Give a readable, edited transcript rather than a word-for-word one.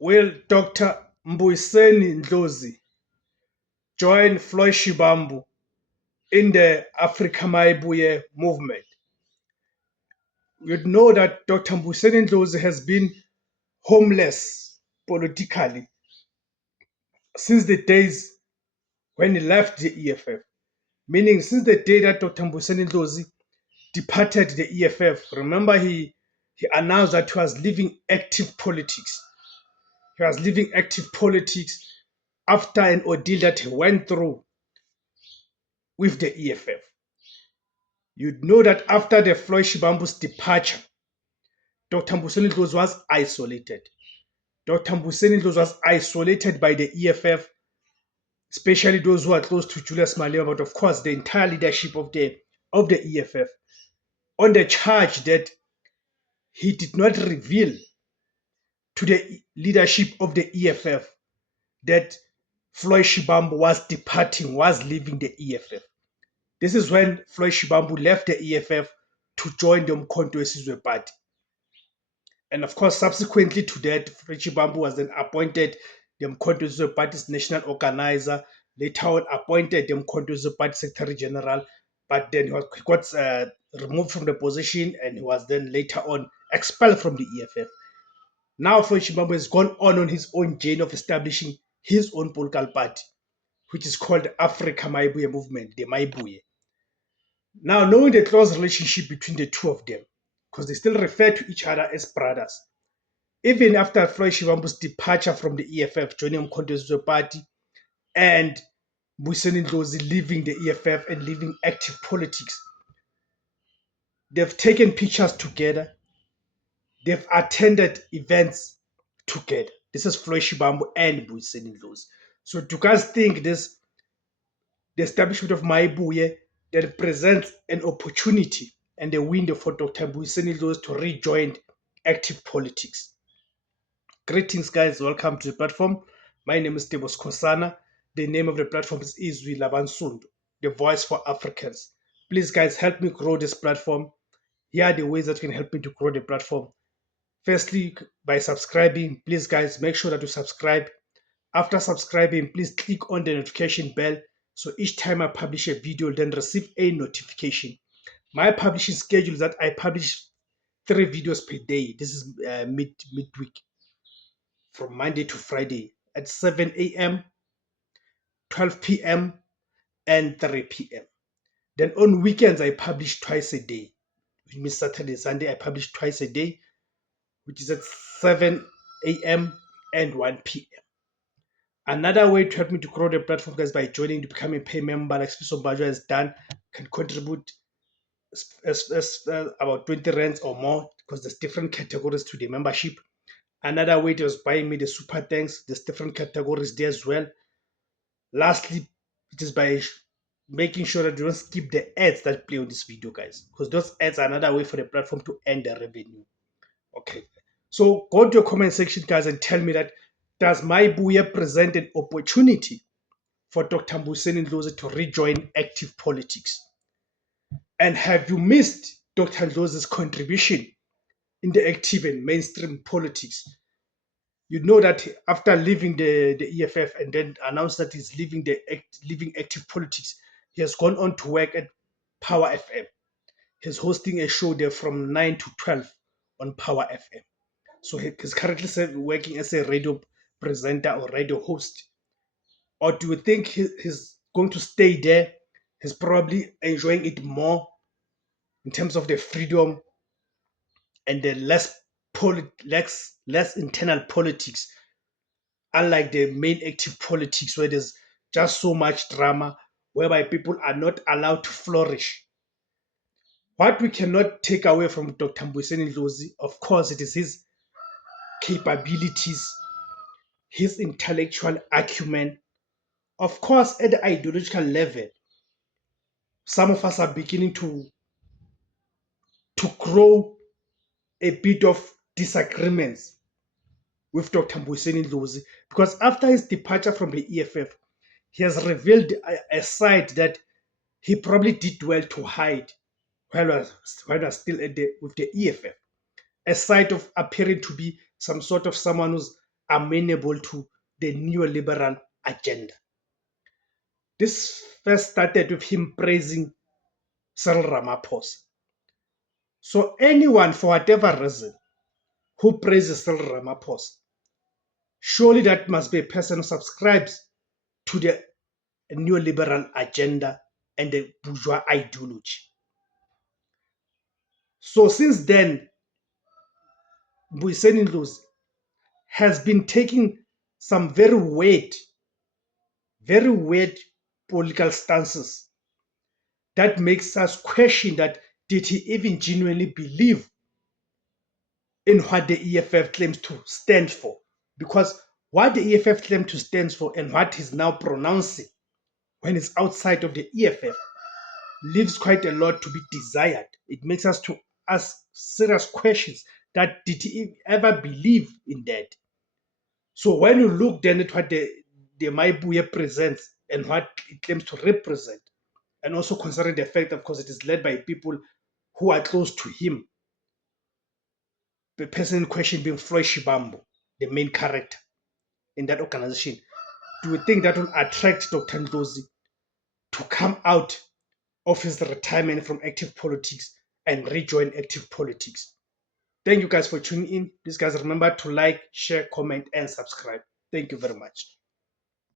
Will Dr. Mbuyiseni Ndlozi join Floyd Shivambu in the Africa Maibuye movement? You'd know that Dr. Mbuyiseni Ndlozi has been homeless politically since the days when he left the EFF, meaning since the day that Dr. Mbuyiseni Ndlozi departed the EFF. Remember, he announced that he was leaving active politics. He was leaving active politics after an ordeal that he went through with the EFF. You'd know that after the Floyd Shivambu's departure, Dr. Mbuyiseni Ndlozi was isolated. Dr. Mbuyiseni Ndlozi was isolated by the EFF, especially those who are close to Julius Malema, but of course the entire leadership of the EFF, on the charge that he did not reveal to the leadership of the EFF that Floyd Shivambu was departing, was leaving the EFF. This is when Floyd Shivambu left the EFF to join the Umkhonto weSizwe party. And of course, subsequently to that, Floyd Shivambu was then appointed the Umkhonto weSizwe party's national organizer, later on appointed the Umkhonto weSizwe party secretary general, but then he got removed from the position and he was then later on expelled from the EFF. Now Floyd Shivambu has gone on his own journey of establishing his own political party, which is called the Africa Maibuye movement, the Maibuye. Now, knowing the close relationship between the two of them, because they still refer to each other as brothers, even after Floyd Shivambu's departure from the EFF, joining Umkhonto weSizwe party, and Mbuyiseni Ndlozi leaving the EFF and leaving active politics, they've taken pictures together. They've attended events together. This is Floyd Shivambu and Mbuyiseni Ndlozi. So do you guys think the establishment of Maibuye that presents an opportunity and a window for Dr. Mbuyiseni Ndlozi to rejoin active politics? Greetings, guys. Welcome to the platform. My name is Tebos Kosana. The name of the platform is Izwi Labansundu, the voice for Africans. Please, guys, help me grow this platform. Here are the ways that can help me to grow the platform. Firstly, by subscribing. Please, guys, make sure that you subscribe. After subscribing, please click on the notification bell so each time I publish a video, you'll then receive a notification. My publishing schedule is that I publish 3 videos per day. This is midweek, from Monday to Friday at 7 a.m., 12 p.m., and 3 p.m. Then on weekends, I publish twice a day, which means Saturday, Sunday, I publish twice a day, which is at 7 a.m. and 1 p.m. Another way to help me to grow the platform is by joining to become a pay member, like Spiso Bajo has done. Can contribute about 20 rands or more, because there's different categories to the membership. Another way is buying me the super thanks. There's different categories there as well. Lastly, it is by making sure that you don't skip the ads that play on this video, guys, because those ads are another way for the platform to earn the revenue. Okay, so go to your comment section, guys, and tell me that does Maibuye present an opportunity for Dr. Mbuyiseni Ndlozi to rejoin active politics? And have you missed Dr. Ndlozi's contribution in the active and mainstream politics? You know that after leaving the EFF and then announced that he's leaving active politics, he has gone on to work at Power FM. He's hosting a show there from 9 to 12 on Power FM. So he's currently working as a radio presenter or radio host. Or do you think he's going to stay there? He's probably enjoying it more in terms of the freedom and the less internal politics, unlike the main active politics where there's just so much drama, whereby people are not allowed to flourish. What we cannot take away from Dr. Mbuyiseni Ndlozi, of course, it is his capabilities, his intellectual acumen. Of course, at the ideological level, some of us are beginning to grow a bit of disagreements with Dr. Mbuyiseni Ndlozi, because after his departure from the EFF, he has revealed a side that he probably did well to hide while he was still with the EFF. A side of appearing to be some sort of someone who's amenable to the neoliberal agenda. This first started with him praising Cyril Ramaphosa. So anyone, for whatever reason, who praises Cyril Ramaphosa, surely that must be a person who subscribes to the neoliberal agenda and the bourgeois ideology. So since then, Mbuyiseni Ndlozi has been taking some very weird political stances that makes us question that did he even genuinely believe in what the EFF claims to stand for? Because what the EFF claims to stand for and what he's now pronouncing when it's outside of the EFF leaves quite a lot to be desired. It makes us to ask serious questions that did he ever believe in that? So when you look then at what the Maibuye presents and what it claims to represent, and also considering the fact, of course, it is led by people who are close to him, the person in question being Floyd Shibambu, the main character in that organization, do we think that will attract Dr. Ndlozi to come out of his retirement from active politics and rejoin active politics? Thank you guys for tuning in. Please guys remember to like, share, comment, and subscribe. Thank you very much.